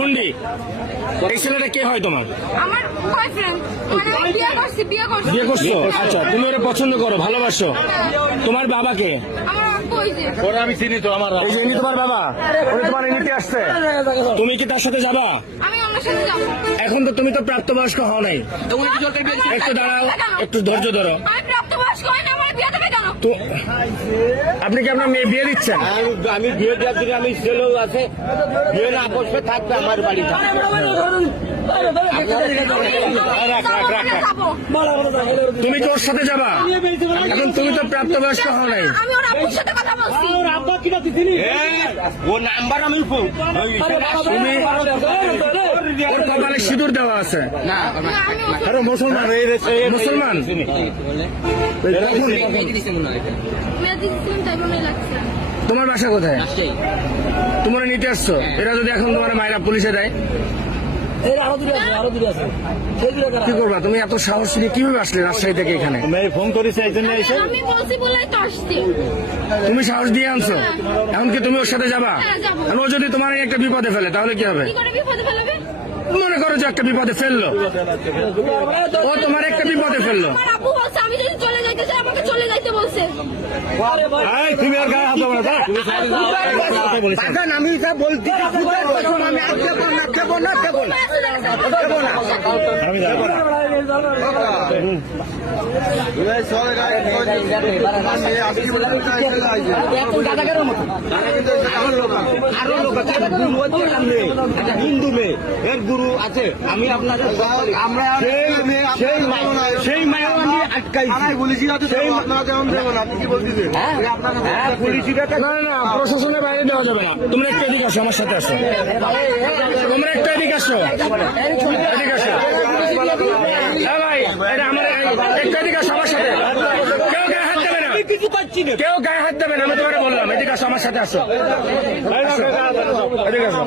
বুন্ডি, এই ছেলেটা কে হয় তোমার? আমার বয়ফ্রেন্ড, মানে আমি বিয়ে করছি। বিয়ে করছো? আচ্ছা, তুমি ওরা পছন্দ করো, ভালোবাসো। তোমার বাবাকে? আমার আব্বু ওই যে। ওরা আমি চিনি তো, আমার এই যে ইনি তোমার বাবা, উনি তোমার নিতে আসছে। তুমি কি তার সাথে যাবা? আমি ওনার সাথে যাবো। এখন তো তুমি তো প্রাপ্তবয়স্ক হও নাই। একটু দাঁড়াও, একটু ধৈর্য ধরো। আমি প্রাপ্তবয়স্ক হই না, আমার বিয়ে দেবে কেন? তো আপনি কি আপনার মেয়ে বিয়ে দিচ্ছেন? আমি বিয়ে দেওয়ার জন্য আমি ছেলেও আছে, বিয়ে না করবে থাকবে আমার বাড়িতে। তুমি কি ওর সাথে যাবা? এখন তুমি তো প্রাপ্তবয়স্ক হও নাই। আমি ওর আব্বুর সাথে কথা বলছি। ও নাম্বার আমি তুমি ওর কপালে সিঁদুর দেওয়া আছে। আরে মুসলমান, মুসলমান। কখন? মেয়ে দিয়েছিলাম, তাই মনে লাগছে। তোমার বাসা কোথায়? তোমরা নিতে আসছো? এরা যদি এখন তোমার মায়েরা পুলিশে দেয় কি করবা? তুমি এত সাহস নিয়ে কিভাবে আসলে রাজশাহী থেকে এখানে? মেয়ে ফোন করেছে এই জন্য এসে। আমি বলছি বলেই তো আসছি। তুমি সাহস দিয়ে আনছো, এখন কি তুমি ওর সাথে যাবা? হ্যাঁ, যাবো। আর ও যদি তোমার একটা বিপদে ফেলে তাহলে কি হবে? কি করে বিপদে ফেলবে? মনে করো যে একটা বিপদে ফেললো, ও তোমার একটা বিপদে ফেললো। আমার আব্বু বলছে আমি যদি চলে যাইতে চাই আমাকে চলে যাইতে বলছে। তুমি আর গায়ে হাত দেবো না, আমি যা বলছি আমি আর দেবো না, দেবো না, দেবো না, দেবো না। আমি যাবো না। হিন্দু মেয়ে এর গুরু আছে, আমি আপনাদের আমরা সেই মায়ের আমি আটকাইছি বলেছি। না না, প্রশাসনের বাইরে দেওয়া যাবে না। তোমরা একটু এদিকে আসো, আমার সাথে আসো। তোমরা একটু এদিকে আসো, এদিকে আসো। হ্যাঁ ভাই, এটা আমার একটু এদিকে আসো আমার সাথে। কেউ গায়ে হাত দেবে না, কিছু পাচ্ছি না। কেউ গায়ে হাত দেবে না, আমি তোমাকে বললাম। এদিকে আসো, আমার সাথে আসো। এদিকে আসো,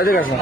এদিকে আসো।